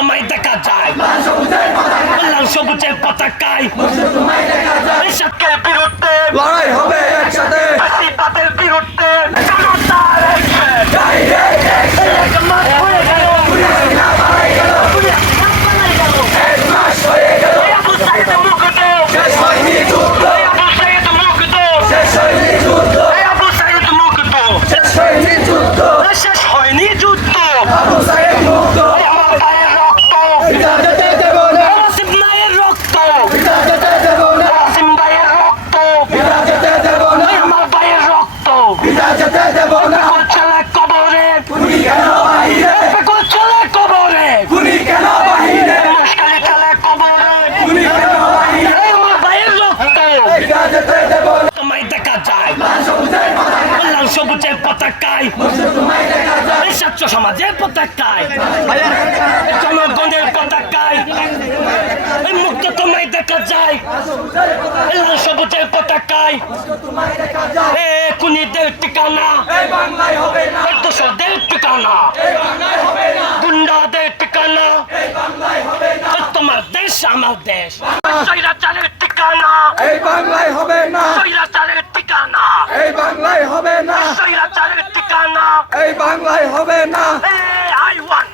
তোমায় দেখা যায় লাল সবুজের পতাকায় এরশাদের বিরুদ্ধে লড়াই হবে একসাথে তাদের বিরুদ্ধে জনতার এক মাস হয়ে গেল আবু সাইদ মুগ্ধ শেষ হয়নি যুদ্ধ আবু সাইদ মুগ্ধ শেষ হয়নি যুদ্ধ আবু সাইদ মুগ্ধ শেষ হয়নি যুদ্ধ শেষ হয়নি যুদ্ধ আবু সাইদ মুগ্ধ আমার ভাইয়ের রক্ত পিতা যেতে দেব না আসিফ নায়ের রক্ত পিতা যেতে দেব না আসিম ভাইয়ের রক্ত পিতা যেতে দেব না আমার ভাইয়ের রক্ত পিতা যেতে দেব না চলে কবরে খুনি কেন বাহিরে চলে কবরে খুনি কেন বাহিরে মুশকালি চলে কবরে খুনি কেন বাহিরে আমার ভাইয়ের রক্ত পিতা যেতে দেব না তোমায় দেখা যায় সবুজের পতাকা লাল সবুজের পতাকায় তোমায় দেখা যায় ছাত্র সমাজের পতাকায় জনগণের পতাকায় মুক্ত তোমায় দেখা যায় লাল সবুজের পতাকায় তোমায় দেখা যায় এ খুনিদের ঠিকানা এই বাংলায় হবে না দোষরদের ঠিকানা এই বাংলায় হবে না গুন্ডাদের ঠিকানা এই বাংলায় হবে না তোমার দেশ আমার দেশ স্বৈরাচারের ঠিকানা এই বাংলায় হবে না স্বৈরাচারের ঠিকানা এই বাংলায় হবে না স্বৈরাচারের ঠিকানা এই বাংলায় হবে না I want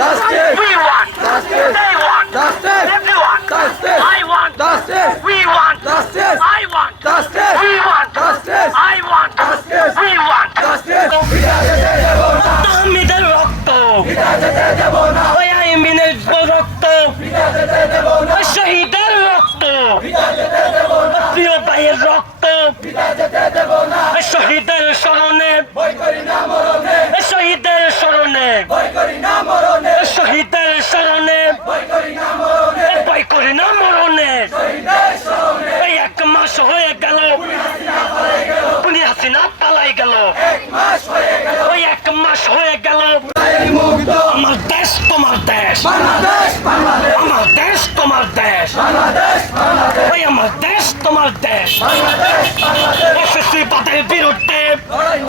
Justice. we want Justice. they want Justice. everyone Justice. I want Justice. we want Justice. I want Justice. we want Justice. I want Justice. we want Justice. পিতা যেতে দেব না তাহমিদের রক্ত পিতা যেতে দেব না ওই আইমিনের রক্ত পিতা যেতে দেব না ওই শহীদের রক্ত পিতা যেতে দেব না প্রিয় ভাইয়ের রক্ত পিতা যেতে দেব না ওই শহীদের স্মরণে ভয় করি না মরণে ওই শহীদের স্মরণে ভয় করি না মরণে ওই শহীদের স্মরণে ভয় করি না মরণে ভয় করি না মরণে শহীদের স্মরণে এই 1 মাস হয়ে গেল পুনি হাসিনা পালাই গেল এক মাস হয়ে গেল ওই 1 মাস হয়ে গেল এই মুগ্ধ আমার দেশ তোমার দেশ বাংলাদেশ বাংলাদেশ আমার দেশ তোমার দেশ বাংলাদেশ বাংলাদেশ ওই আমার দেশ তোমার দেশ বাংলাদেশ বাংলাদেশ এসএসসি বাদের বিরুদ্ধে লড়াই